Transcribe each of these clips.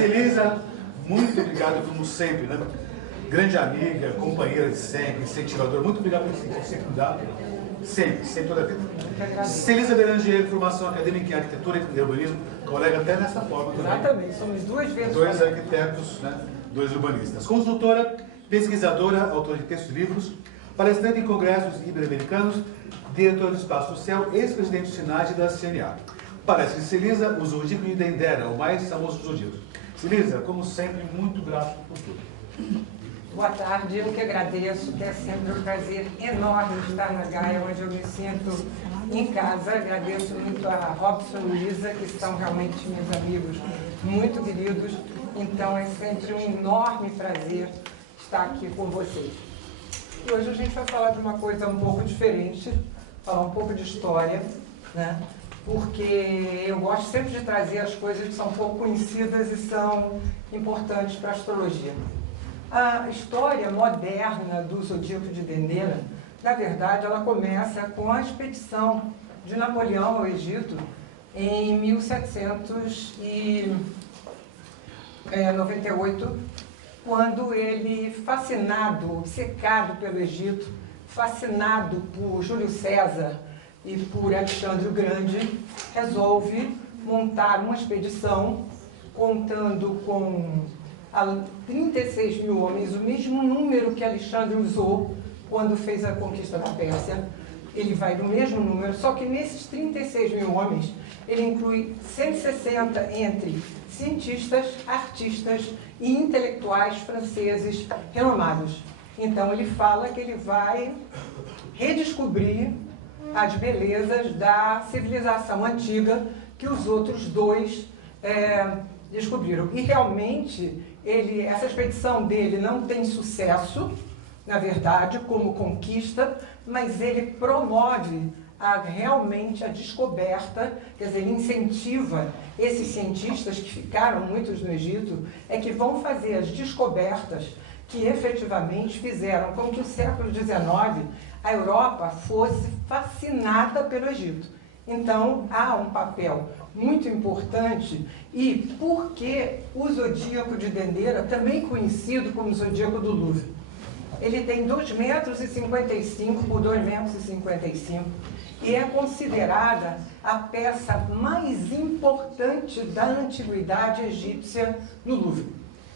Celisa, muito obrigado, como sempre, né? Grande amiga, companheira de sempre, incentivadora. Muito obrigado por sempre cuidar. Sempre, toda a vida. Celisa Berangeiro, formação acadêmica em arquitetura e urbanismo, colega até nessa forma também. Exatamente, somos duas vezes. Dois arquitetos, né? Dois urbanistas. Consultora, pesquisadora, autora de textos e livros, palestrante em congressos ibero-americanos, diretora do Espaço Céu, ex-presidente do SINAD da CNA. Parece que Celisa, o Zodíaco de Dendera, o mais famoso dos Zodíacos. Celisa, como sempre, muito grato por tudo. Boa tarde, eu que agradeço, que é sempre um prazer enorme estar na Gaia, onde eu me sinto em casa. Agradeço muito a Robson e Luísa, que são realmente meus amigos muito queridos. Então é sempre um enorme prazer estar aqui com vocês. E hoje a gente vai falar de uma coisa um pouco diferente, falar um pouco de história, né? Porque eu gosto sempre de trazer as coisas que são pouco conhecidas e são importantes para a astrologia. A história moderna do Zodíaco de Dendera, na verdade, ela começa com a expedição de Napoleão ao Egito em 1798, quando ele, fascinado, obcecado pelo Egito, fascinado por Júlio César e por Alexandre o Grande, resolve montar uma expedição contando com 36 mil homens, o mesmo número que Alexandre usou quando fez a conquista da Pérsia. Ele vai do mesmo número, só que nesses 36 mil homens, ele inclui 160 entre cientistas, artistas e intelectuais franceses renomados. Então ele fala que ele vai redescobrir as belezas da civilização antiga que os outros dois descobriram. E realmente, essa expedição dele não tem sucesso, na verdade, como conquista, mas ele promove realmente a descoberta, quer dizer, ele incentiva esses cientistas que ficaram muitos no Egito, que vão fazer as descobertas que efetivamente fizeram com que o século XIX, a Europa fosse fascinada pelo Egito. Então, há um papel muito importante. E por que o Zodíaco de Dendera, também conhecido como Zodíaco do Louvre? Ele tem 2,55 metros por 2,55 metros e é considerada a peça mais importante da antiguidade egípcia no Louvre.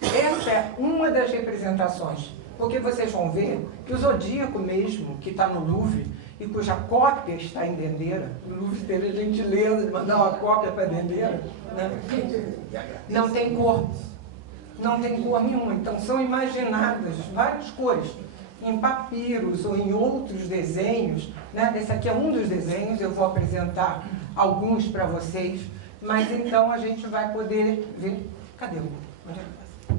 Essa é uma das representações, porque vocês vão ver que o Zodíaco mesmo, que está no Louvre, e cuja cópia está em Dendera, o Louvre teve a gentileza de mandar uma cópia para Dendera, né? Não tem cor. Não tem cor nenhuma. Então são imaginadas várias cores, em papiros ou em outros desenhos, né? Esse aqui é um dos desenhos, eu vou apresentar alguns para vocês, mas então a gente vai poder ver. Cadê o? Onde é que passa?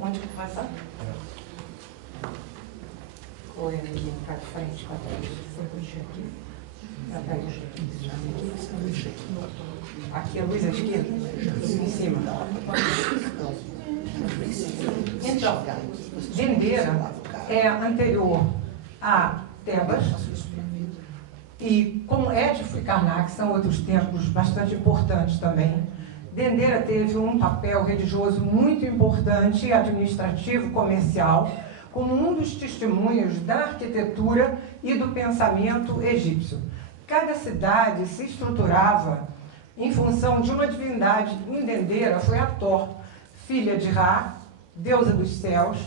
Onde que passa? Correndo aqui para frente, para trás. Aqui a luz à esquerda, em cima. Então, Dendera é anterior a Tebas e como Édifo e Karnak são outros templos bastante importantes também. Dendera teve um papel religioso muito importante, administrativo, comercial, como um dos testemunhos da arquitetura e do pensamento egípcio. Cada cidade se estruturava em função de uma divindade. Em Dendera foi Hathor, filha de Ra, deusa dos céus,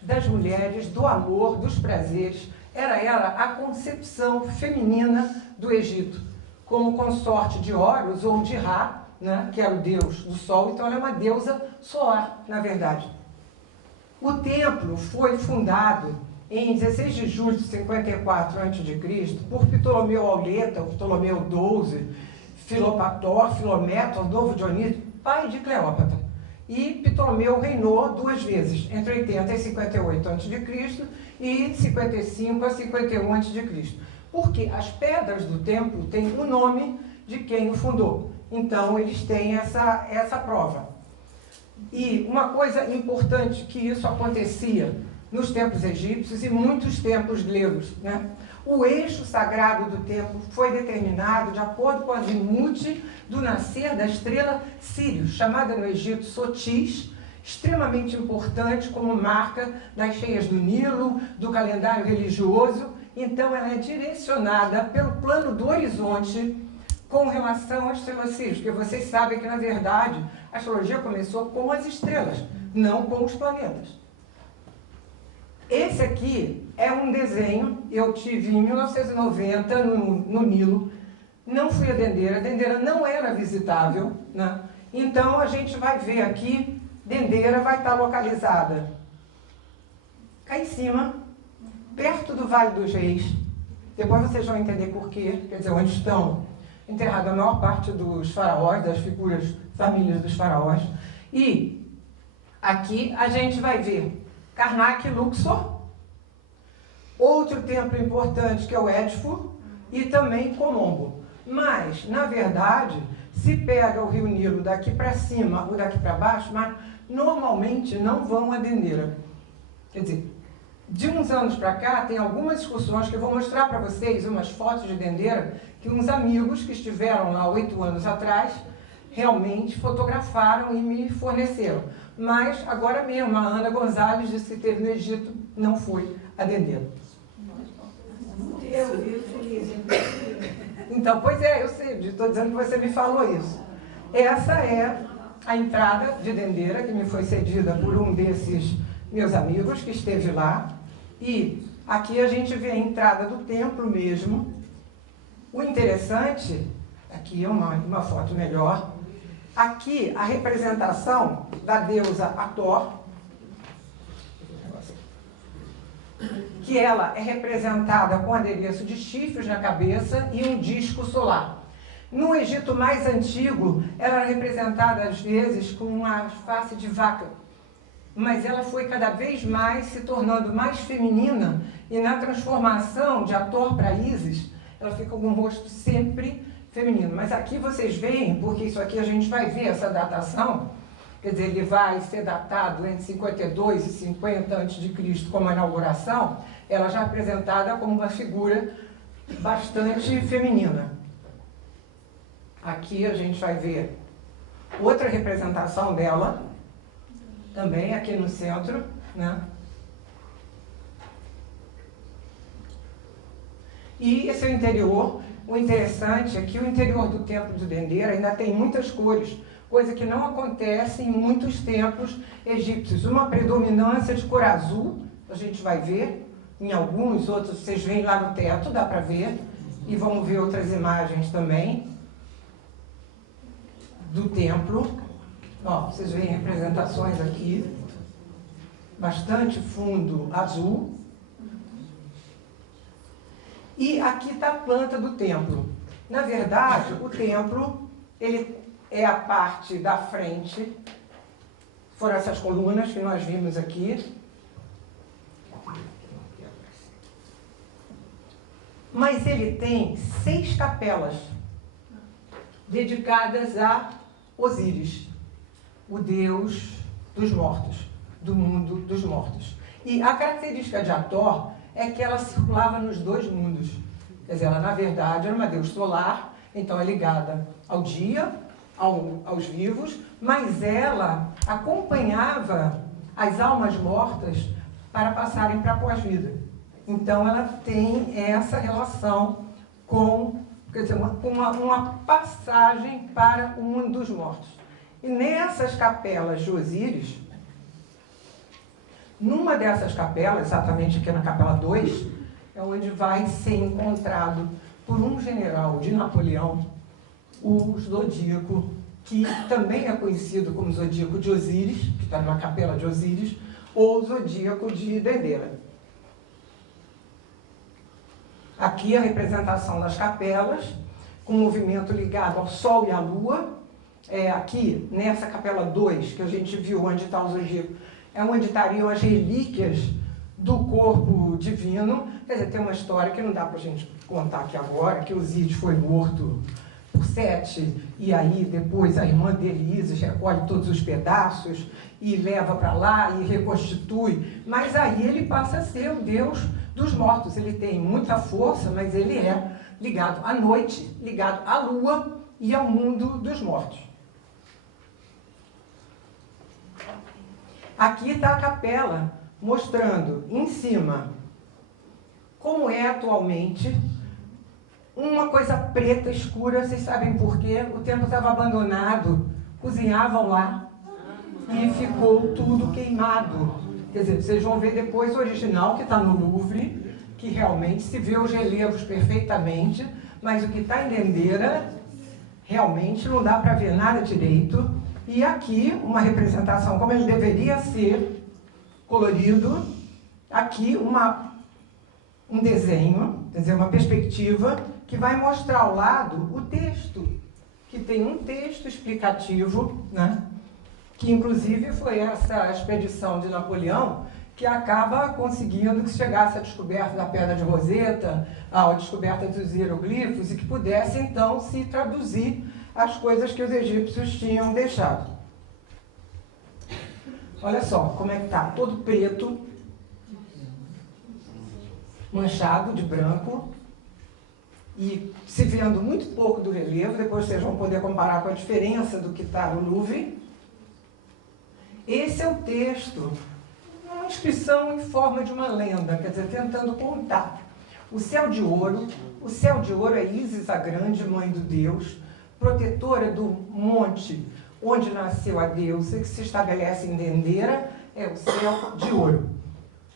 das mulheres, do amor, dos prazeres. Era ela a concepção feminina do Egito, como consorte de Horus ou de Ra, né, que era o deus do sol. Então ela é uma deusa solar, na verdade. O templo foi fundado em 16 de julho de 54 a.C., por Ptolomeu Auleta, Ptolomeu XII, Filopator, Filométor, Novo Dionísio, pai de Cleópatra. E Ptolomeu reinou 2 vezes, entre 80 e 58 a.C. e 55 a 51 a.C. Porque as pedras do templo têm o nome de quem o fundou. Então, eles têm essa prova. E uma coisa importante que isso acontecia nos templos egípcios e muitos templos gregos, né? O eixo sagrado do templo foi determinado de acordo com o azimute do nascer da estrela Sírius, chamada no Egito Sotis, extremamente importante como marca das cheias do Nilo, do calendário religioso. Então, ela é direcionada pelo plano do horizonte com relação à estrela Sírius, porque vocês sabem que, na verdade, a astrologia começou com as estrelas, não com os planetas. Esse aqui é um desenho, eu tive em 1990 no Nilo, não fui a Dendeira não era visitável, né? Então a gente vai ver aqui, Dendeira vai estar localizada cá em cima, perto do Vale dos Reis, depois vocês vão entender por quê, quer dizer, onde estão enterradas a maior parte dos faraós, das figuras, famílias dos faraós, e aqui a gente vai ver Karnak e Luxor, outro templo importante que é o Édipo e também Colombo. Mas, na verdade, se pega o Rio Nilo daqui para cima ou daqui para baixo, mas normalmente não vão a Dendeira. Quer dizer, de uns anos para cá, tem algumas discussões que eu vou mostrar para vocês, umas fotos de Dendeira, que uns amigos que estiveram lá 8 anos atrás, realmente fotografaram e me forneceram. Mas, agora mesmo, a Ana Gonzalez disse que esteve no Egito, não foi a Dendeira. Eu vi feliz. Então, pois é, eu sei, estou dizendo que você me falou isso. Essa é a entrada de Dendeira, que me foi cedida por um desses meus amigos que esteve lá. E aqui a gente vê a entrada do templo mesmo. O interessante, aqui é uma foto melhor, aqui a representação da deusa Hathor, que ela é representada com adereço de chifres na cabeça e um disco solar. No Egito mais antigo, ela era representada às vezes com uma face de vaca, mas ela foi cada vez mais se tornando mais feminina e na transformação de Hathor para Ísis, ela fica com o rosto sempre feminino. Mas aqui vocês veem, porque isso aqui a gente vai ver essa datação, quer dizer, ele vai ser datado entre 52 e 50 a.C., como a inauguração, ela já é apresentada como uma figura bastante feminina. Aqui a gente vai ver outra representação dela, também aqui no centro, né? E esse é o interior. O interessante é que o interior do templo de Dendeira ainda tem muitas cores, coisa que não acontece em muitos templos egípcios. Uma predominância de cor azul, a gente vai ver, em alguns, outros vocês veem lá no teto, dá para ver, e vamos ver outras imagens também do templo. Ó, vocês veem representações aqui, bastante fundo azul. E aqui está a planta do templo. Na verdade, o templo, ele é a parte da frente, foram essas colunas que nós vimos aqui. Mas ele tem 6 capelas dedicadas a Osíris, o deus dos mortos, do mundo dos mortos. E a característica de Hathor é que ela circulava nos 2 mundos. Quer dizer, ela na verdade era uma deusa solar, então é ligada ao dia, aos vivos, mas ela acompanhava as almas mortas para passarem para a pós-vida. Então ela tem essa relação com, quer dizer, uma passagem para o mundo dos mortos. E nessas capelas de Osíris, numa dessas capelas, exatamente aqui na capela 2, é onde vai ser encontrado por um general de Napoleão, o zodíaco, que também é conhecido como zodíaco de Osíris, que está numa capela de Osíris, ou zodíaco de Dendeira. Aqui a representação das capelas, com movimento ligado ao Sol e à Lua. Aqui, nessa capela 2, que a gente viu onde está o zodíaco, é onde estariam as relíquias do corpo divino. Quer dizer, tem uma história que não dá para a gente contar aqui agora, que Osíris foi morto por Sete, e aí depois a irmã dele, Isis, recolhe todos os pedaços e leva para lá e reconstitui, mas aí ele passa a ser o Deus dos mortos. Ele tem muita força, mas ele é ligado à noite, ligado à lua e ao mundo dos mortos. Aqui está a capela, mostrando em cima como é atualmente, uma coisa preta, escura. Vocês sabem por quê? O templo estava abandonado, cozinhavam lá e ficou tudo queimado. Quer dizer, vocês vão ver depois o original que está no Louvre, que realmente se vê os relevos perfeitamente, mas o que está em Dendeira realmente não dá para ver nada direito. E aqui uma representação como ele deveria ser, colorido. Aqui um desenho, quer dizer, uma perspectiva que vai mostrar ao lado o texto, que tem um texto explicativo, né? Que inclusive foi essa expedição de Napoleão que acaba conseguindo que chegasse à descoberta da Pedra de Roseta, à descoberta dos hieroglifos, e que pudesse então se traduzir as coisas que os egípcios tinham deixado. Olha só como é que está, todo preto, manchado de branco, e se vendo muito pouco do relevo. Depois vocês vão poder comparar com a diferença do que está no Louvre. Esse é o texto, uma inscrição em forma de uma lenda, quer dizer, tentando contar. O céu de ouro é Isis a Grande, mãe do Deus, protetora do monte onde nasceu a deusa, que se estabelece em Dendeira, é o céu de ouro.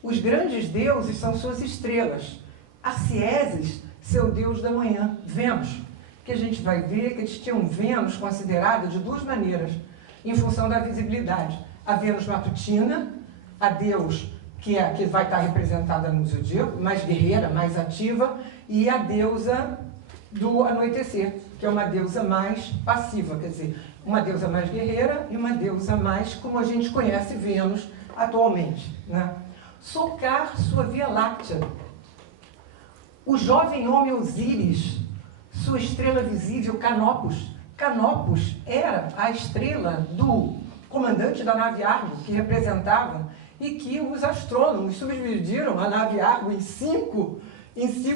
Os grandes deuses são suas estrelas. Acieses, seu deus da manhã. Vênus, que a gente vai ver que eles tinham Vênus considerada de duas maneiras, em função da visibilidade. A Vênus matutina, a Deus que vai estar representada no zodíaco, mais guerreira, mais ativa, e a deusa do anoitecer, que é uma deusa mais passiva, quer dizer, uma deusa mais guerreira e uma deusa mais como a gente conhece Vênus atualmente, né? Socar sua Via Láctea. O jovem homem Osíris, sua estrela visível, Canopus. Canopus era a estrela do comandante da nave Argo, que representava, e que os astrônomos subdividiram a nave Argo em cinco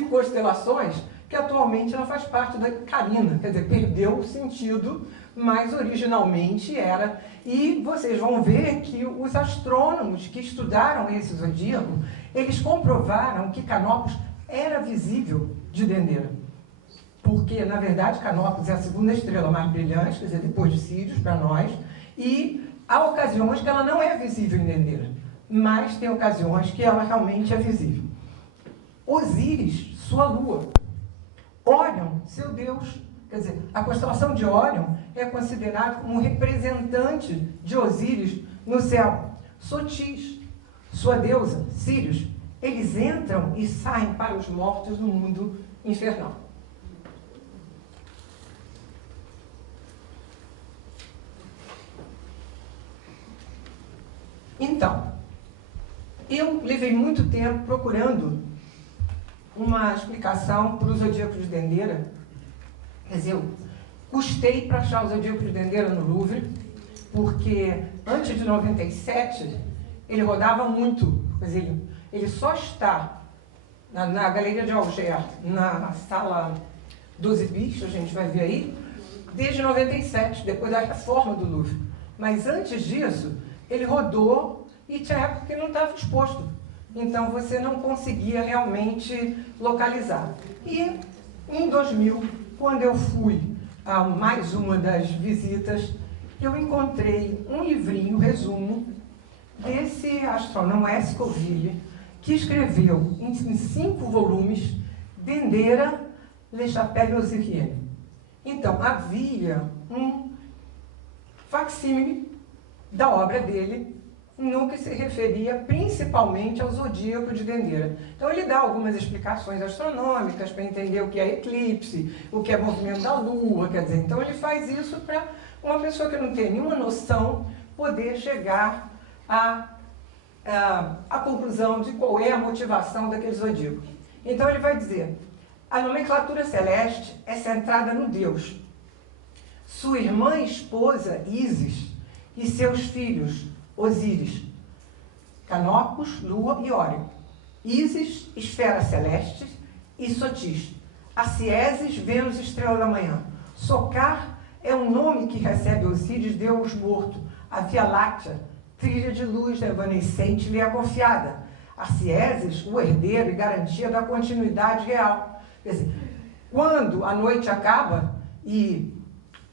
constelações, que atualmente ela faz parte da Carina, quer dizer, perdeu o sentido, mas originalmente era. E vocês vão ver que os astrônomos que estudaram esse zodíaco, eles comprovaram que Canopus era visível de Dendeira. Porque, na verdade, Canopus é a segunda estrela mais brilhante, quer dizer, depois de Sírios, para nós, e há ocasiões que ela não é visível em Dendeira, mas tem ocasiões que ela realmente é visível. Osíris, sua lua. Órion, seu deus. Quer dizer, a constelação de Órion é considerado como representante de Osíris no céu. Sotis, sua deusa, Sírios. Eles entram e saem para os mortos no mundo infernal. Então, eu levei muito tempo procurando uma explicação para o zodíaco de Dendeira. Quer dizer, eu custei para achar o zodíaco de Dendeira no Louvre, porque antes de 97 ele rodava muito. Quer dizer, ele só está na Galeria de Alger, na sala 12 bis, a gente vai ver aí, desde 97, depois da reforma do Louvre. Mas antes disso, ele rodou e tinha época que não estava exposto. Então você não conseguia realmente localizar. E em 2000, quando eu fui a mais uma das visitas, eu encontrei um livrinho, resumo, desse astrônomo Escoville, que escreveu em 5 volumes Dendeira, Le Chapelle aux Iriennes. Então, havia um facsímile da obra dele, no que se referia principalmente ao zodíaco de Dendeira. Então ele dá algumas explicações astronômicas para entender o que é eclipse, o que é movimento da Lua, quer dizer, então ele faz isso para uma pessoa que não tem nenhuma noção poder chegar à conclusão de qual é a motivação daquele zodíaco. Então ele vai dizer, a nomenclatura celeste é centrada no Deus, sua irmã e esposa Ísis e seus filhos Osíris, Canopus, Lua e Órion, Ísis, esfera celeste, e Sotis, Arcieses, Vênus, estrela da manhã. Socar é um nome que recebe Osíris, Deus morto. A Via Láctea, trilha de luz evanescente, lhe é confiada. Arcieses, o herdeiro e garantia da continuidade real. Quer dizer, quando a noite acaba e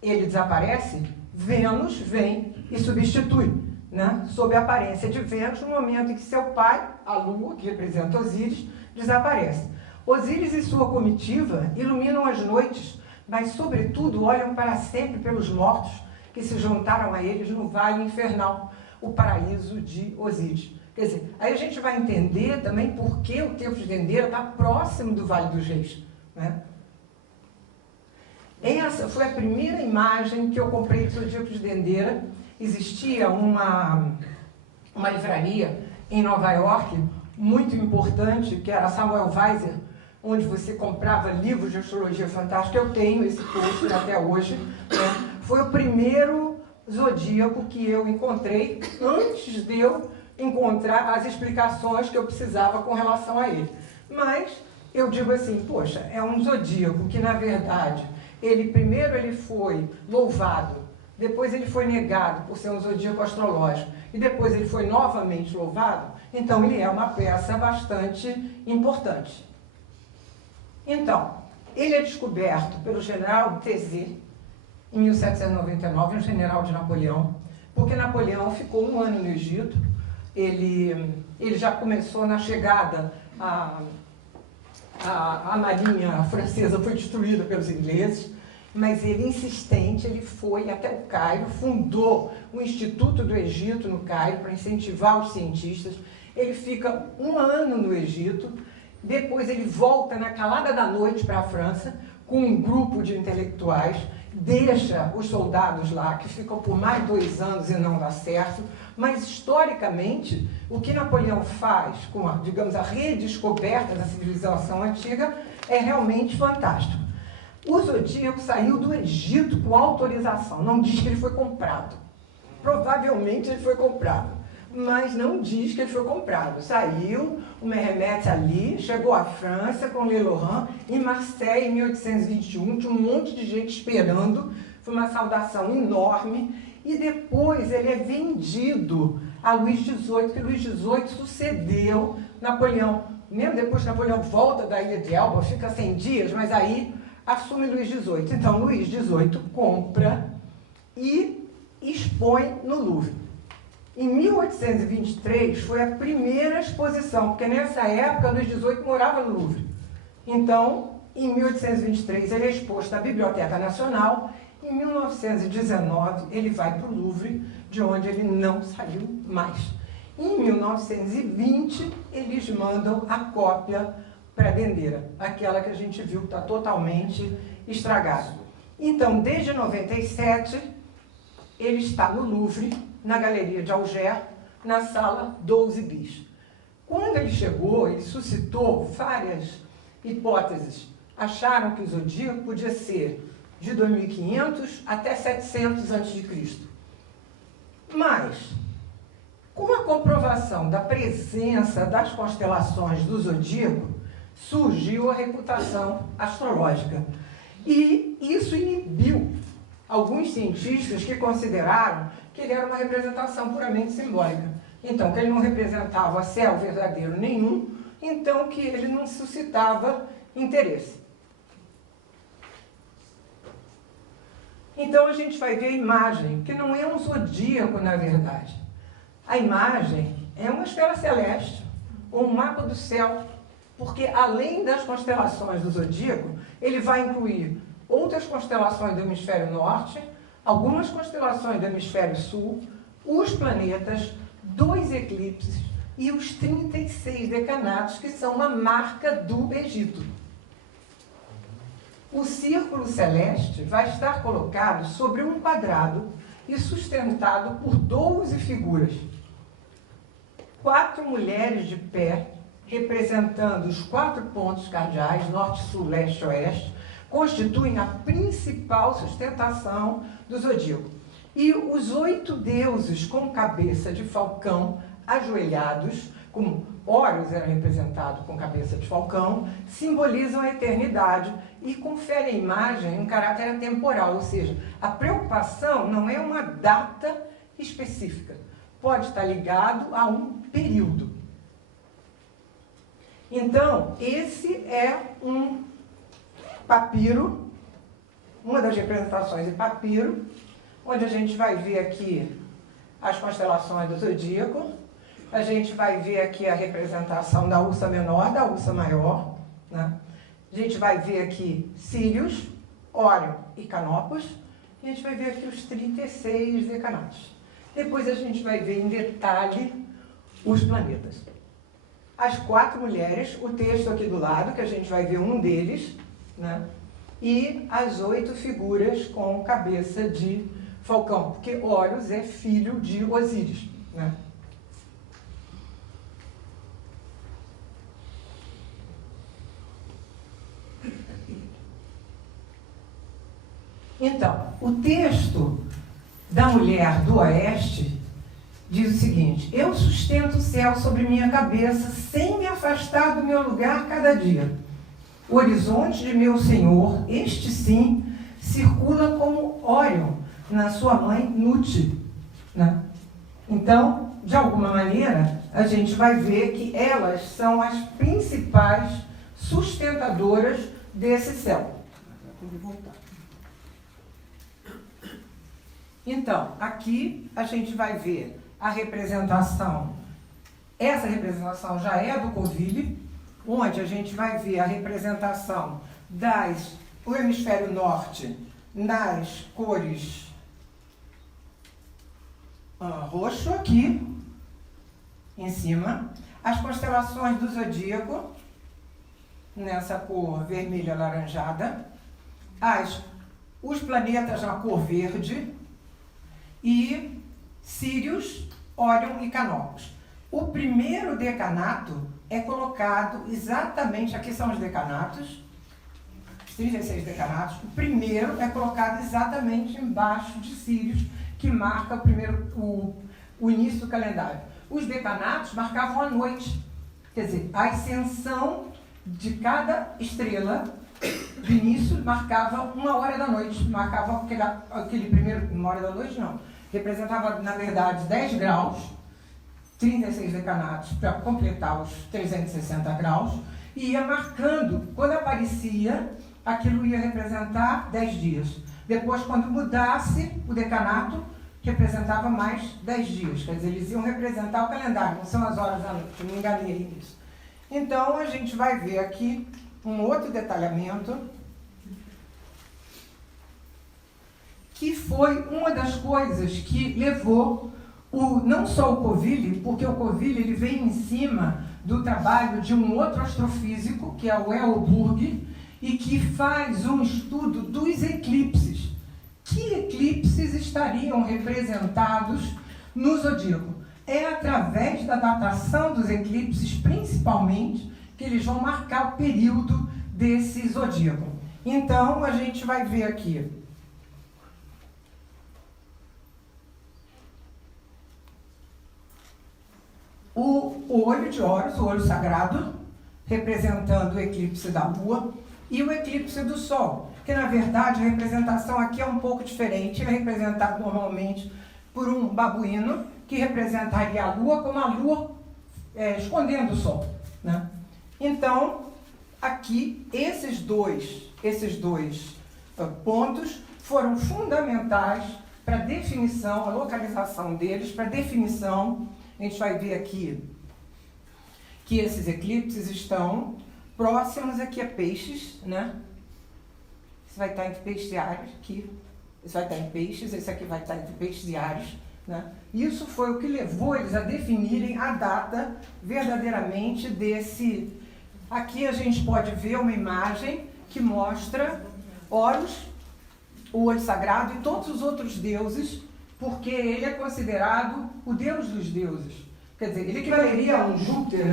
ele desaparece, Vênus vem e substitui, né, sob a aparência de Vênus, no momento em que seu pai, a Lua, que representa Osíris, desaparece. Osíris e sua comitiva iluminam as noites, mas, sobretudo, olham para sempre pelos mortos que se juntaram a eles no Vale Infernal, o paraíso de Osíris. Quer dizer, aí a gente vai entender também por que o Templo de Dendera está próximo do Vale dos Reis, né? Essa foi a primeira imagem que eu comprei do Zodíaco de Dendera. Existia uma livraria em Nova York muito importante, que era Samuel Weiser, onde você comprava livros de astrologia fantástica. Eu tenho esse pôster até hoje, né? Foi o primeiro zodíaco que eu encontrei antes de eu encontrar as explicações que eu precisava com relação a ele. Mas eu digo assim, poxa, é um zodíaco que, na verdade, primeiro ele foi louvado, depois ele foi negado por ser um zodíaco astrológico, e depois ele foi novamente louvado. Então ele é uma peça bastante importante. Então, ele é descoberto pelo general Thésée, em 1799, um general de Napoleão, porque Napoleão ficou um ano no Egito. Ele já começou na chegada, a marinha francesa foi destruída pelos ingleses, mas ele, insistente, ele foi até o Cairo, fundou o Instituto do Egito no Cairo para incentivar os cientistas. Ele fica um ano no Egito, depois ele volta na calada da noite para a França com um grupo de intelectuais, deixa os soldados lá, que ficam por mais 2 anos e não dá certo. Mas, historicamente, o que Napoleão faz com digamos, a redescoberta da civilização antiga é realmente fantástico. O zodíaco saiu do Egito com autorização, não diz que ele foi comprado. Provavelmente ele foi comprado, mas não diz que ele foi comprado. Saiu o Mehemet Ali, chegou à França com Le Laurent, em Marseille, em 1821, tinha um monte de gente esperando, foi uma saudação enorme, e depois ele é vendido a Luís XVIII, que Luís XVIII sucedeu Napoleão. Mesmo depois que Napoleão volta da Ilha de Elba, fica 100 dias, mas aí assume Luís XVIII. Então, Luís XVIII compra e expõe no Louvre. Em 1823 foi a primeira exposição, porque nessa época Luís XVIII morava no Louvre. Então, em 1823 ele é exposto na Biblioteca Nacional. Em 1919 ele vai para o Louvre, de onde ele não saiu mais. Em 1920 eles mandam a cópia para Dendera, aquela que a gente viu que está totalmente estragada. Então, desde 97 ele está no Louvre, na Galeria de Alger, na sala 12 bis. Quando ele chegou, ele suscitou várias hipóteses. Acharam que o zodíaco podia ser de 2500 até 700 a.C. Mas, com a comprovação da presença das constelações do zodíaco, surgiu a reputação astrológica. E isso inibiu alguns cientistas que consideraram que ele era uma representação puramente simbólica. Então, que ele não representava céu verdadeiro nenhum, então que ele não suscitava interesse. Então a gente vai ver a imagem, que não é um zodíaco, na verdade. A imagem é uma esfera celeste, ou um mapa do céu, porque além das constelações do zodíaco, ele vai incluir outras constelações do hemisfério norte, algumas constelações do hemisfério sul, os planetas, 2 eclipses e os 36 decanatos, que são uma marca do Egito. O círculo celeste vai estar colocado sobre um quadrado e sustentado por 12 figuras. 4 mulheres de pé, representando os 4 pontos cardeais, norte, sul, leste e oeste, constituem a principal sustentação do zodíaco. E os 8 deuses com cabeça de falcão, ajoelhados, como Horus era representado com cabeça de falcão, simbolizam a eternidade e conferem à imagem um caráter atemporal, ou seja, a preocupação não é uma data específica, pode estar ligado a um período. Então, esse é um papiro, uma das representações em papiro, onde a gente vai ver aqui as constelações do zodíaco, a gente vai ver aqui a representação da Ursa menor, da Ursa maior, né? A gente vai ver aqui Sírius, Órion e Canopus, e a gente vai ver aqui os 36 decanatos. Depois a gente vai ver em detalhe os planetas. As 4 mulheres, o texto aqui do lado, que a gente vai ver um deles, né? E as 8 figuras com cabeça de falcão, porque Horus é filho de Osíris, né? Então, o texto da mulher do oeste diz o seguinte: eu sustento o céu sobre minha cabeça sem me afastar do meu lugar cada dia. O horizonte de meu Senhor, este sim, circula como Órion na sua mãe Nut, né? Então, de alguma maneira, a gente vai ver que elas são as principais sustentadoras desse céu. Então, aqui a gente vai ver a representação. Essa representação já é do Covile, onde a gente vai ver a representação do hemisfério norte nas cores roxo aqui, em cima, as constelações do zodíaco, nessa cor vermelha alaranjada, os planetas na cor verde, e Sírius, Órion e Canopus. O primeiro decanato é colocado exatamente, aqui são os decanatos, 36 decanatos, o primeiro é colocado exatamente embaixo de Sírius, que marca o início do calendário. Os decanatos marcavam a noite, quer dizer, a ascensão de cada estrela do início marcava 1h da noite, marcava aquele primeiro, 1h da noite não, representava na verdade 10 graus, 36 decanatos para completar os 360 graus, e ia marcando, quando aparecia, aquilo ia representar 10 dias. Depois, quando mudasse o decanato, representava mais 10 dias, quer dizer, eles iam representar o calendário, não são as horas da noite, eu me enganei nisso. Então, a gente vai ver aqui um outro detalhamento, que foi uma das coisas que levou não só o Covile, porque o Covile ele vem em cima do trabalho de um outro astrofísico, que é o Elburg, e que faz um estudo dos eclipses. Que eclipses estariam representados no zodíaco? É através da datação dos eclipses, principalmente, que eles vão marcar o período desse zodíaco. Então, a gente vai ver aqui o olho de Horus, o olho sagrado, representando o eclipse da Lua, e o eclipse do Sol, que na verdade a representação aqui é um pouco diferente. Ele é representado normalmente por um babuíno, que representaria a Lua como a Lua escondendo o Sol, né? Então, aqui, esses dois pontos foram fundamentais para a definição, a localização deles, para a definição. A gente vai ver aqui que esses eclipses estão próximos aqui a Peixes, né? Esse vai estar entre Peixes e Áries, aqui. Esse vai estar em Peixes, esse aqui vai estar entre Peixes e Áries, né? Isso foi o que levou eles a definirem a data verdadeiramente desse. Aqui a gente pode ver uma imagem que mostra Horus, o olho sagrado, e todos os outros deuses, porque ele é considerado o deus dos deuses. Quer dizer, ele equivaleria a um Júpiter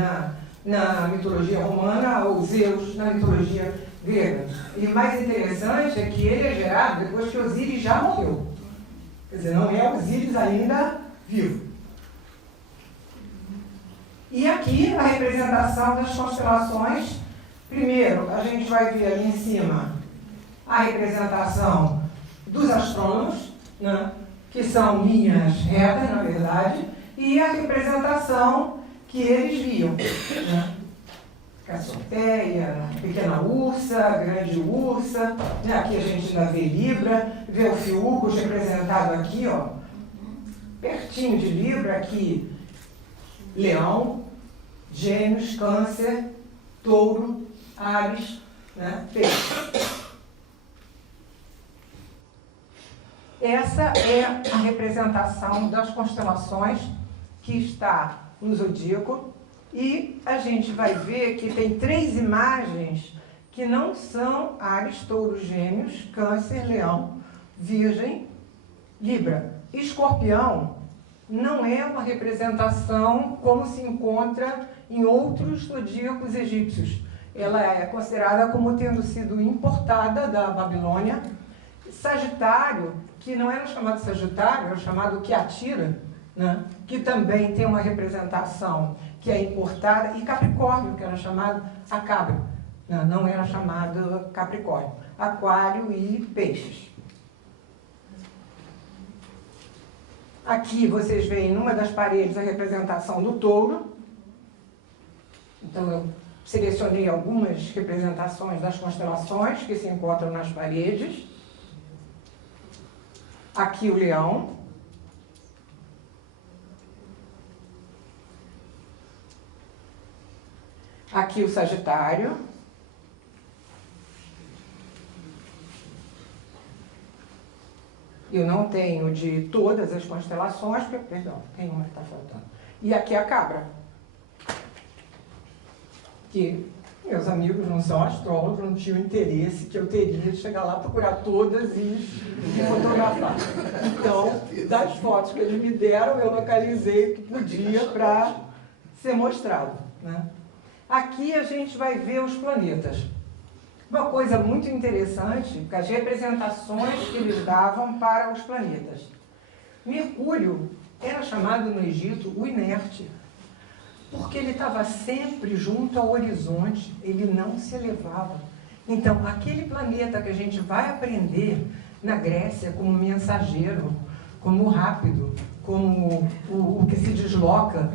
na mitologia romana, ou Zeus na mitologia Veja, e o mais interessante é que ele é gerado depois que Osíris já morreu. Quer dizer, não é Osíris ainda vivo. E aqui a representação das constelações. Primeiro, a gente vai ver ali em cima a representação dos astrônomos, né, que são linhas retas, na verdade, e a representação que eles viam. Né? Cassiopeia, pequena ursa, grande ursa, né? Aqui a gente ainda vê Libra, vê o Fiúcus representado aqui, ó, pertinho de Libra, aqui Leão, Gêmeos, Câncer, Touro, Áries, né? Peixe. Essa é a representação das constelações que está no zodíaco. E a gente vai ver que tem 3 imagens que não são Áries, Touro, Gêmeos, Câncer, Leão, Virgem, Libra. Escorpião não é uma representação como se encontra em outros zodíacos egípcios. Ela é considerada como tendo sido importada da Babilônia. Sagitário, que não era chamado Sagitário, era chamado Quiatira, né? Que também tem uma representação que é importada, e Capricórnio, que era chamado Acabra, não era chamado Capricórnio, Aquário e Peixes. Aqui vocês veem numa das paredes a representação do touro. Então eu selecionei algumas representações das constelações que se encontram nas paredes. Aqui o leão. Aqui o Sagitário. Eu não tenho de todas as constelações, porque, perdão, tem uma que está faltando. E aqui a Cabra. Que meus amigos não são astrólogos, não tinham interesse que eu teria de chegar lá, procurar todas e fotografar. Então, das fotos que eles me deram, eu localizei o que podia para ser mostrado, né? Aqui a gente vai ver os planetas. Uma coisa muito interessante, as representações que eles davam para os planetas. Mercúrio era chamado no Egito o inerte, porque ele estava sempre junto ao horizonte, ele não se elevava. Então, aquele planeta que a gente vai aprender na Grécia como mensageiro, como rápido, como o que se desloca,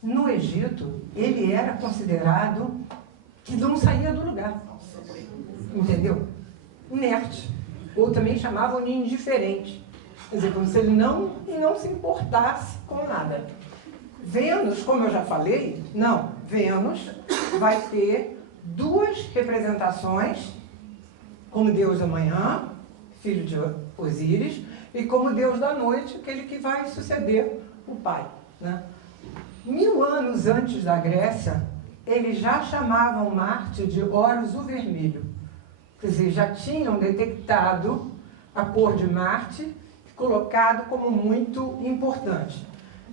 no Egito, ele era considerado que não saía do lugar. Entendeu? Inerte. Ou também chamavam de indiferente. Quer dizer, como se ele não se importasse com nada. Vênus, como eu já falei, não. Vênus vai ter 2 representações, como Deus da manhã, filho de Osíris, e como Deus da noite, aquele que vai suceder o pai, né? 1000 anos antes da Grécia, eles já chamavam Marte de Horus o Vermelho. Quer dizer, já tinham detectado a cor de Marte, colocado como muito importante.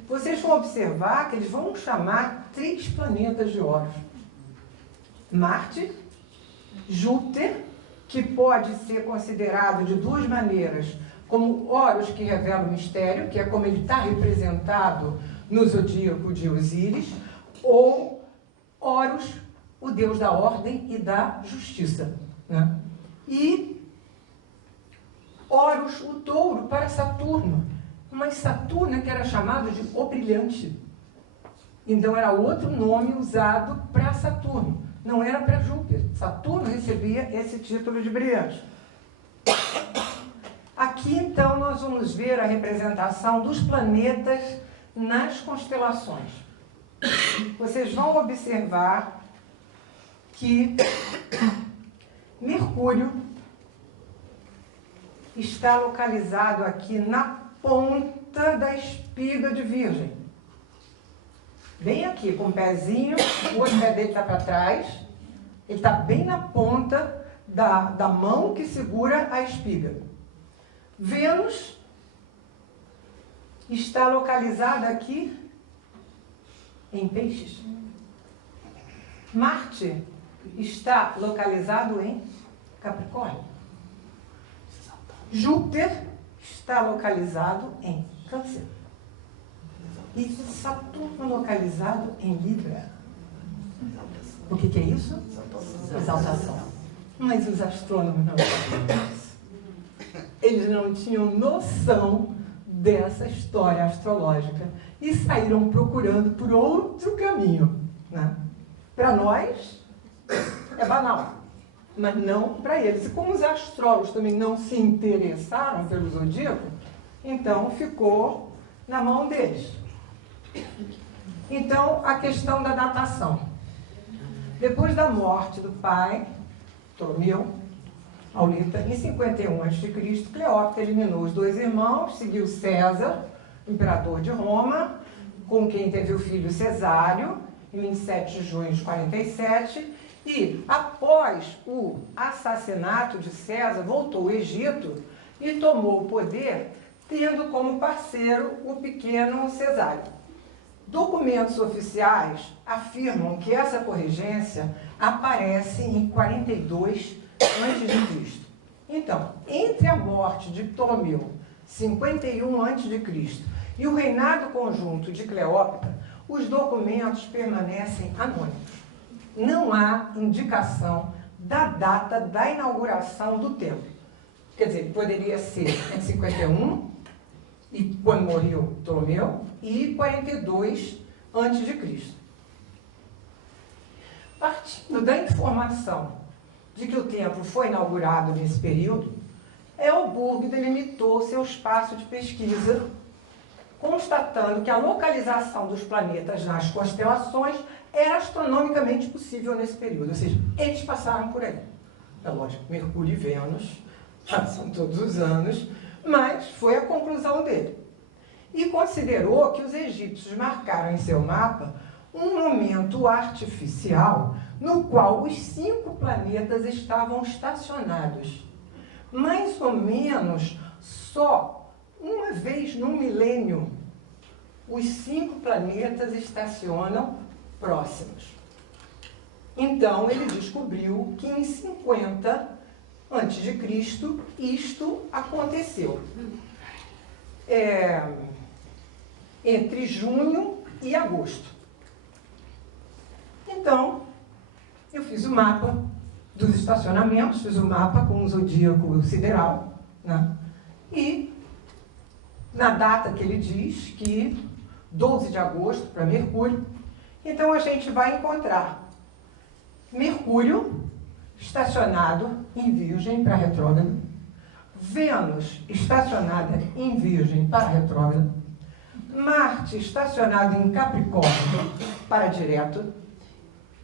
Vocês vão observar que eles vão chamar 3 planetas de Horus. Marte, Júpiter, que pode ser considerado de 2 maneiras, como Horus, que revela o mistério, que é como ele está representado no zodíaco de Osíris, ou Horus, o deus da ordem e da justiça, né? E Horus, o touro, para Saturno, mas Saturno que era chamado de o brilhante. Então era outro nome usado para Saturno, não era para Júpiter. Saturno recebia esse título de brilhante. Aqui então nós vamos ver a representação dos planetas nas constelações. Vocês vão observar que Mercúrio está localizado aqui na ponta da espiga de Virgem. Bem aqui, com o pezinho, o outro pé dele está para trás, ele está bem na ponta da mão que segura a espiga. Vênus está localizada aqui em Peixes. Marte está localizado em Capricórnio. Júpiter está localizado em Câncer. E Saturno localizado em Libra. O que é isso? Exaltação. Mas os astrônomos não sabiam isso. Eles não tinham noção dessa história astrológica e saíram procurando por outro caminho, né? Para nós, é banal, mas não para eles. E como os astrólogos também não se interessaram pelo zodíaco, então ficou na mão deles. Então, a questão da datação. Depois da morte do pai, Ptolomeu, Aulita, em 51 a.C., Cleópatra eliminou os dois irmãos, seguiu César, imperador de Roma, com quem teve o filho Cesário, em 27 de junho de 47, e, após o assassinato de César, voltou ao Egito e tomou o poder, tendo como parceiro o pequeno Cesário. Documentos oficiais afirmam que essa corregência aparece em 42 a.C. Então, entre a morte de Ptolomeu, 51 a.C., e o reinado conjunto de Cleópatra, os documentos permanecem anônimos. Não há indicação da data da inauguração do templo. Quer dizer, poderia ser em 51, e quando morreu Ptolomeu, e 42 a.C. Partindo da informação de que o templo foi inaugurado nesse período, Elburg delimitou seu espaço de pesquisa, constatando que a localização dos planetas nas constelações era astronomicamente possível nesse período, ou seja, eles passaram por aí. É lógico, Mercúrio e Vênus passam todos os anos, mas foi a conclusão dele. E considerou que os egípcios marcaram em seu mapa um momento artificial no qual os 5 planetas estavam estacionados. Mais ou menos só uma vez no milênio, os 5 planetas estacionam próximos. Então, ele descobriu que em 50 a.C. isto aconteceu. Entre junho e agosto. Então, eu fiz o mapa dos estacionamentos, fiz o mapa com o zodíaco sideral, né? E na data que ele diz, que 12 de agosto para Mercúrio, então a gente vai encontrar Mercúrio estacionado em Virgem para retrógrado, Vênus estacionada em Virgem para retrógrado, Marte estacionado em Capricórnio para direto,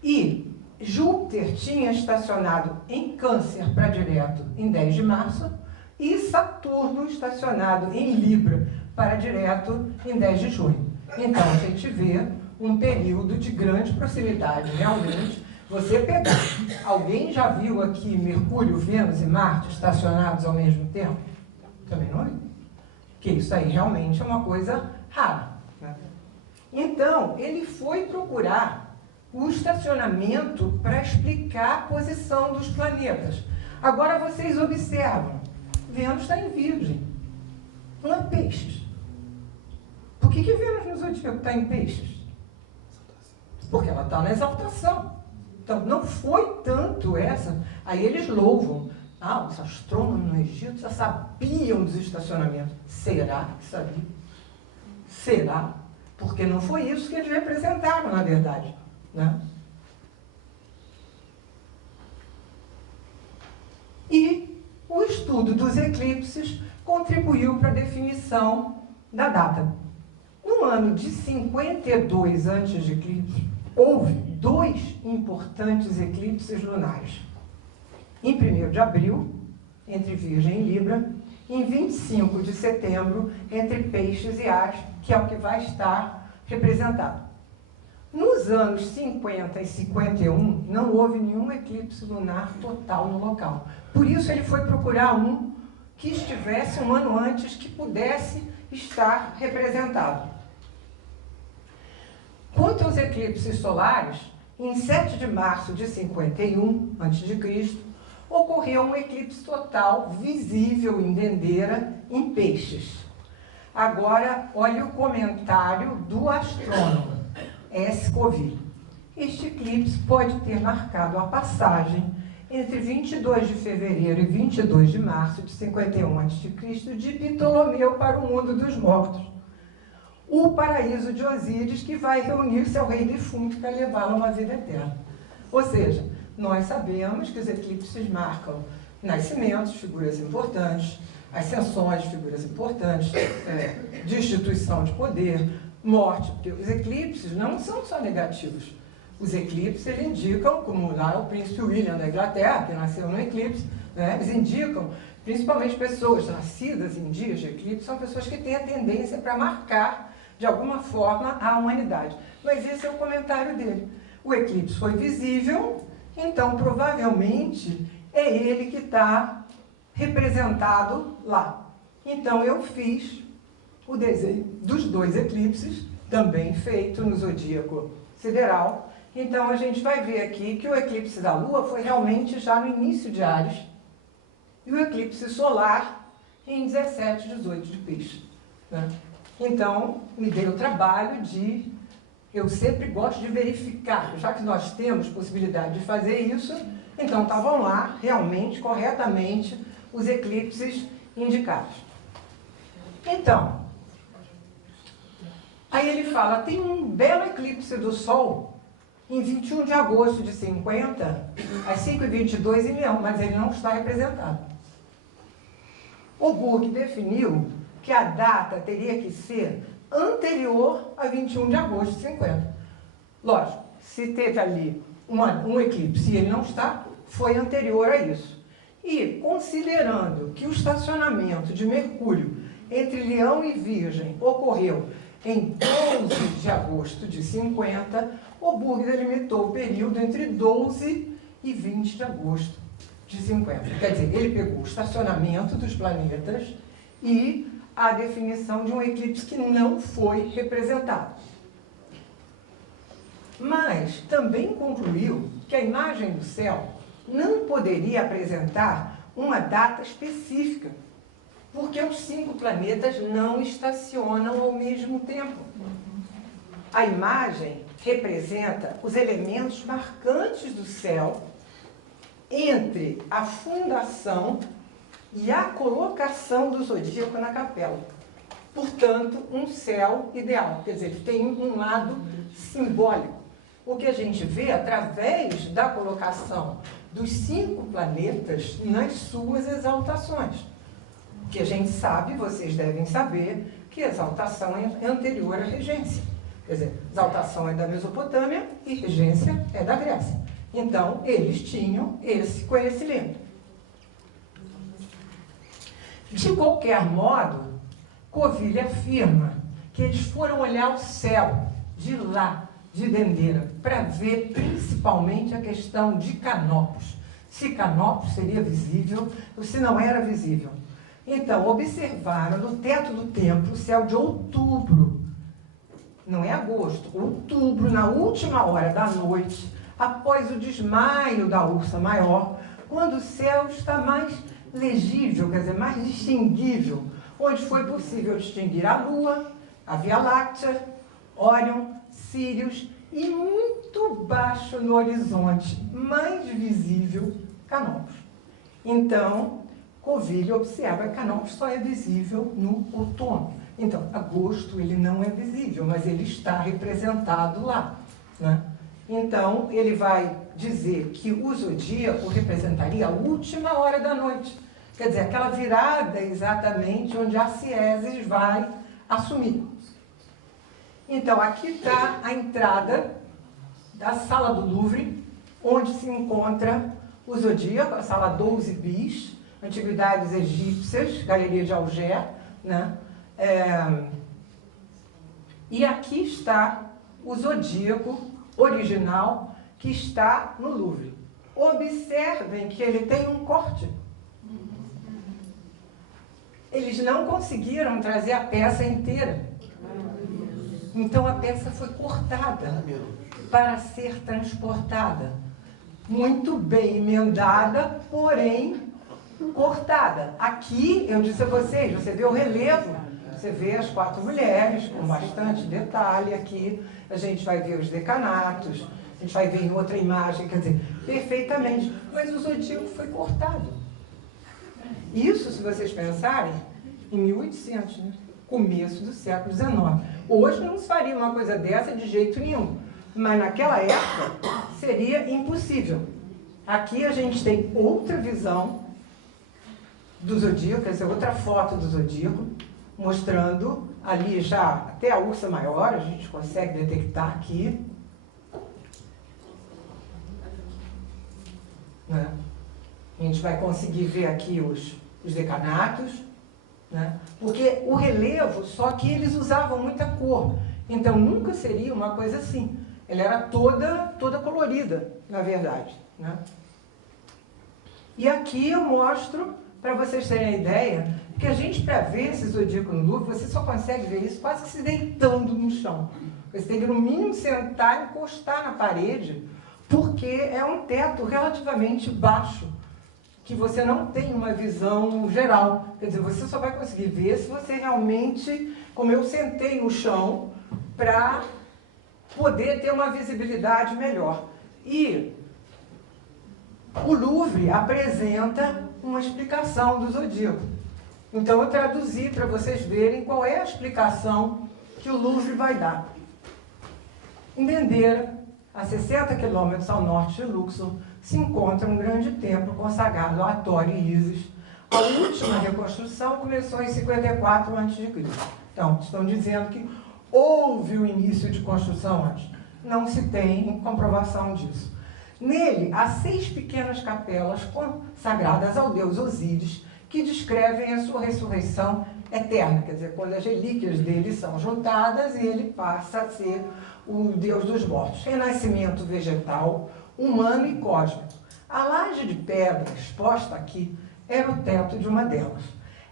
e Júpiter tinha estacionado em Câncer para direto em 10 de março, e Saturno estacionado em Libra para direto em 10 de junho. Então, a gente vê um período de grande proximidade, realmente. Você pegar, alguém já viu aqui Mercúrio, Vênus e Marte estacionados ao mesmo tempo? Também não vi. Porque isso aí realmente é uma coisa rara, né? Então, ele foi procurar o estacionamento para explicar a posição dos planetas. Agora vocês observam, Vênus está em Virgem, não é Peixes. Por que Vênus no zodíaco está em Peixes? Porque ela está na exaltação. Então, não foi tanto essa. Aí eles louvam. Ah, os astrônomos no Egito já sabiam dos estacionamentos. Será que sabiam? Será? Porque não foi isso que eles representaram, na verdade, né? E o estudo dos eclipses contribuiu para a definição da data. No ano de 52 a.C., houve 2 importantes eclipses lunares. Em 1º de abril, entre Virgem e Libra, e em 25 de setembro, entre Peixes e Áries, que é o que vai estar representado. Nos anos 50 e 51, não houve nenhum eclipse lunar total no local. Por isso ele foi procurar um que estivesse um ano antes, que pudesse estar representado. Quanto aos eclipses solares, em 7 de março de 51 a.C., ocorreu um eclipse total visível em Dendeira, em Peixes. Agora, olha o comentário do astrônomo S. Coville. Este eclipse pode ter marcado a passagem entre 22 de fevereiro e 22 de março de 51 a.C. de Ptolomeu para o mundo dos mortos, o paraíso de Osíris, que vai reunir-se ao rei defunto para levá-lo a uma vida eterna. Ou seja, nós sabemos que os eclipses marcam nascimentos, figuras importantes, ascensões, figuras importantes, destituição de poder, morte, porque os eclipses não são só negativos. Os eclipses, eles indicam, como lá o príncipe William da Inglaterra, que nasceu no eclipse, né, eles indicam, principalmente pessoas nascidas em dias de eclipse, são pessoas que têm a tendência para marcar, de alguma forma, a humanidade. Mas esse é o comentário dele. O eclipse foi visível, então, provavelmente, é ele que está representado lá. Então, eu fiz o desenho dos 2 eclipses, também feito no zodíaco sideral. Então, a gente vai ver aqui que o eclipse da Lua foi realmente já no início de Áries, e o eclipse solar em 17, 18 de Peixes, né? Então, me dei o trabalho de... Eu sempre gosto de verificar, já que nós temos possibilidade de fazer isso, então estavam lá, realmente, corretamente, os eclipses indicados. Então, aí ele fala, tem um belo eclipse do Sol em 21 de agosto de 50, às 5h22 em Leão, mas ele não está representado. O Burke definiu que a data teria que ser anterior a 21 de agosto de 50. Lógico, se teve ali um eclipse e ele não está, foi anterior a isso. E, considerando que o estacionamento de Mercúrio entre Leão e Virgem ocorreu em 12 de agosto de 50, o Burke delimitou o período entre 12 e 20 de agosto de 50. Quer dizer, ele pegou o estacionamento dos planetas e a definição de um eclipse que não foi representado. Mas também concluiu que a imagem do céu não poderia apresentar uma data específica, porque os 5 planetas não estacionam ao mesmo tempo. A imagem representa os elementos marcantes do céu entre a fundação e a colocação do zodíaco na capela. Portanto, um céu ideal. Quer dizer, ele tem um lado simbólico. O que a gente vê através da colocação dos 5 planetas nas suas exaltações. Que a gente sabe, vocês devem saber, que a exaltação é anterior à regência. Quer dizer, exaltação é da Mesopotâmia e regência é da Grécia. Então, eles tinham esse conhecimento. De qualquer modo, Coville afirma que eles foram olhar o céu de lá, de Dendeira, para ver principalmente a questão de Canopus. Se Canopus seria visível ou se não era visível. Então, observaram no teto do templo o céu de outubro, não é agosto, outubro, na última hora da noite, após o desmaio da Ursa Maior, quando o céu está mais legível, quer dizer, mais distinguível, onde foi possível distinguir a Lua, a Via Láctea, Órion, Sírios e muito baixo no horizonte, mais visível, Canopus. Então, Coville observa que Canopus só é visível no outono. Então, agosto ele não é visível, mas ele está representado lá, né? Então, ele vai dizer que o zodíaco representaria a última hora da noite. Quer dizer, aquela virada exatamente onde a Cieses vai assumir. Então, aqui está a entrada da sala do Louvre, onde se encontra o zodíaco, a sala 12 bis, Antiguidades Egípcias, Galeria de Alger, né? E aqui está o zodíaco original que está no Louvre. Observem que ele tem um corte. Eles não conseguiram trazer a peça inteira. Então a peça foi cortada. para ser transportada. Muito bem emendada, porém cortada. Aqui, eu disse a vocês, você vê o relevo, você vê as 4 mulheres com bastante detalhe aqui, a gente vai ver os decanatos, a gente vai ver em outra imagem, quer dizer, perfeitamente, mas o zodíaco foi cortado. Isso, se vocês pensarem, em 1800, né? Começo do século XIX. Hoje não se faria uma coisa dessa de jeito nenhum, mas naquela época seria impossível. Aqui a gente tem outra visão do zodíaco, essa é outra foto do zodíaco, mostrando ali já até a Ursa Maior, a gente consegue detectar aqui. Né? A gente vai conseguir ver aqui os decanatos, né? Porque o relevo, só que eles usavam muita cor, então nunca seria uma coisa assim. Ela era toda colorida, na verdade. Né? E aqui eu mostro, para vocês terem a ideia, que a gente, para ver esse zodíaco no Louvre, você só consegue ver isso quase que se deitando no chão. Você tem que, no mínimo, sentar e encostar na parede, porque é um teto relativamente baixo, que você não tem uma visão geral. Quer dizer, você só vai conseguir ver se você realmente, como eu sentei no chão, para poder ter uma visibilidade melhor. E o Louvre apresenta uma explicação do zodíaco. Então eu traduzi para vocês verem qual é a explicação que o Louvre vai dar. Em Dendera, a 60 quilômetros ao norte de Luxor, se encontra um grande templo consagrado a Hathor e Ísis. A última reconstrução começou em 54 a.C. Então, estão dizendo que houve o início de construção antes. Não se tem comprovação disso. Nele, há 6 pequenas capelas consagradas ao deus Osíris, que descrevem a sua ressurreição eterna, quer dizer, quando as relíquias dele são juntadas e ele passa a ser o deus dos mortos. Renascimento vegetal, humano e cósmico. A laje de pedra exposta aqui era o teto de uma delas.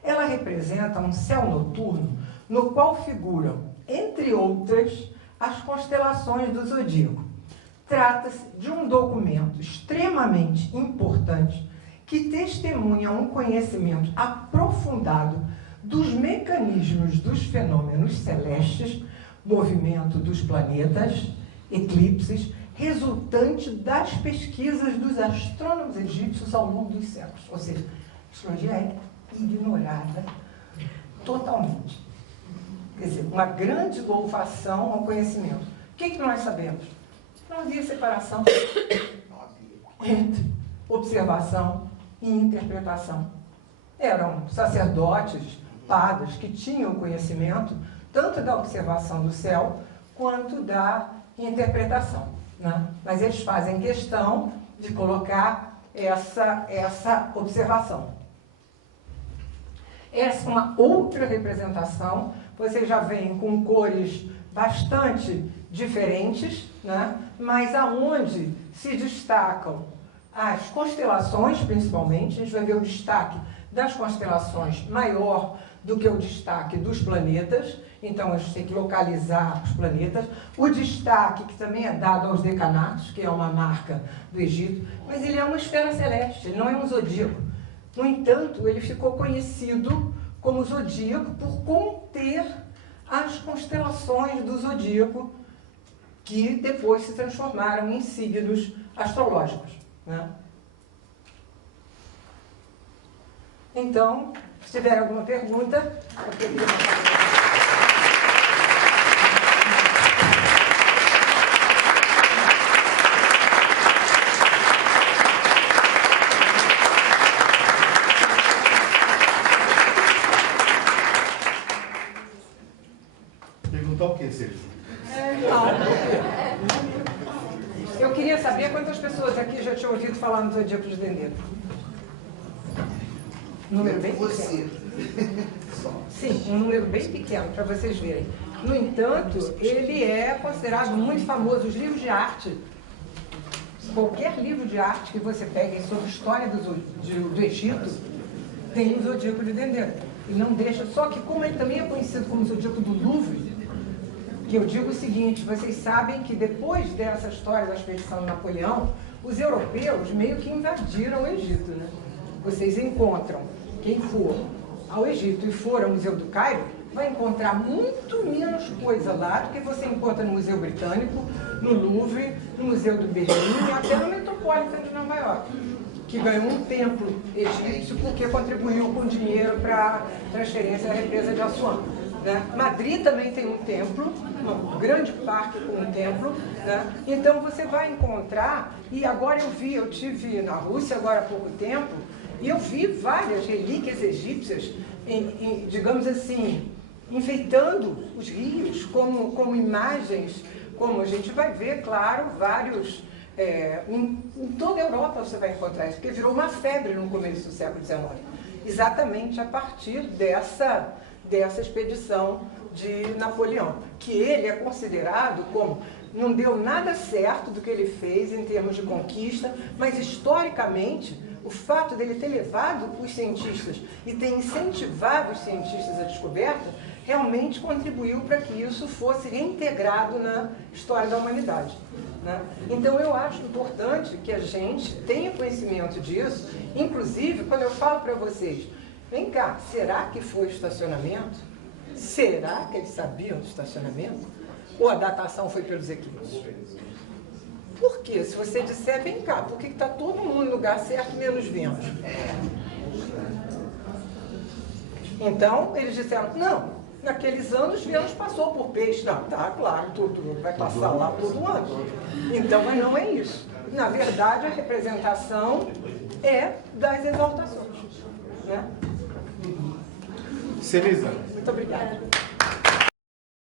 Ela representa um céu noturno no qual figuram, entre outras, as constelações do zodíaco. Trata-se de um documento extremamente importante que testemunha um conhecimento aprofundado dos mecanismos dos fenômenos celestes, movimento dos planetas, eclipses, resultante das pesquisas dos astrônomos egípcios ao longo dos séculos. Ou seja, a astrologia é ignorada totalmente. Quer dizer, uma grande louvação ao conhecimento. O que nós sabemos? Não havia separação entre observação e interpretação. Eram sacerdotes, padres, que tinham conhecimento tanto da observação do céu quanto da interpretação. Né? Mas eles fazem questão de colocar essa observação. Essa é uma outra representação, vocês já veem com cores bastante diferentes, né? Mas aonde se destacam as constelações, principalmente, a gente vai ver o destaque das constelações maior do que o destaque dos planetas, então a gente tem que localizar os planetas. O destaque que também é dado aos decanatos, que é uma marca do Egito, mas ele é uma esfera celeste, ele não é um zodíaco. No entanto, ele ficou conhecido como zodíaco por conter as constelações do zodíaco, que depois se transformaram em signos astrológicos. Né? Então, se tiver alguma pergunta, eu queria... Perguntar o que, Sérgio? Eu queria saber quantas pessoas aqui já tinham ouvido falar no zodíaco de Dendera. Número bem pequeno. Sim, um número bem pequeno, para vocês verem. No entanto, ele é considerado muito famoso. Os livros de arte, qualquer livro de arte que você pegue sobre história do Egito, tem o zodíaco de Dendera. Ele não deixa, só que como ele também é conhecido como zodíaco do Louvre, que eu digo o seguinte: vocês sabem que depois dessa história da expedição de Napoleão, os europeus meio que invadiram o Egito, né? Vocês encontram, quem for ao Egito e for ao Museu do Cairo, vai encontrar muito menos coisa lá do que você encontra no Museu Britânico, no Louvre, no Museu do Berlim e até no Metropolitan de Nova York, que ganhou um templo egípcio porque contribuiu com dinheiro para a transferência da represa de Assuã. Né? Madrid também tem um templo, um grande parque com um templo. Né? Então você vai encontrar, e agora eu tive na Rússia agora há pouco tempo, e eu vi várias relíquias egípcias, digamos assim, enfeitando os rios como imagens, como a gente vai ver, claro, vários... em toda a Europa você vai encontrar isso, porque virou uma febre no começo do século XIX, exatamente a partir dessa expedição de Napoleão, que ele é considerado como... não deu nada certo do que ele fez em termos de conquista, mas historicamente, o fato dele ter levado os cientistas e ter incentivado os cientistas à descoberta, realmente contribuiu para que isso fosse reintegrado na história da humanidade. Né? Então eu acho importante que a gente tenha conhecimento disso, inclusive quando eu falo para vocês, vem cá, será que foi o estacionamento? Será que eles sabiam do estacionamento? Ou a datação foi pelos eclipses? Por quê? Se você disser, vem cá, por que está todo mundo no lugar certo menos Vênus? Então, eles disseram, não, naqueles anos Vênus passou por peixe. Não, tá, claro, tudo vai passar lá todo ano. Então, mas não é isso. Na verdade, a representação é das exaltações. Né? Celisa. Muito obrigada.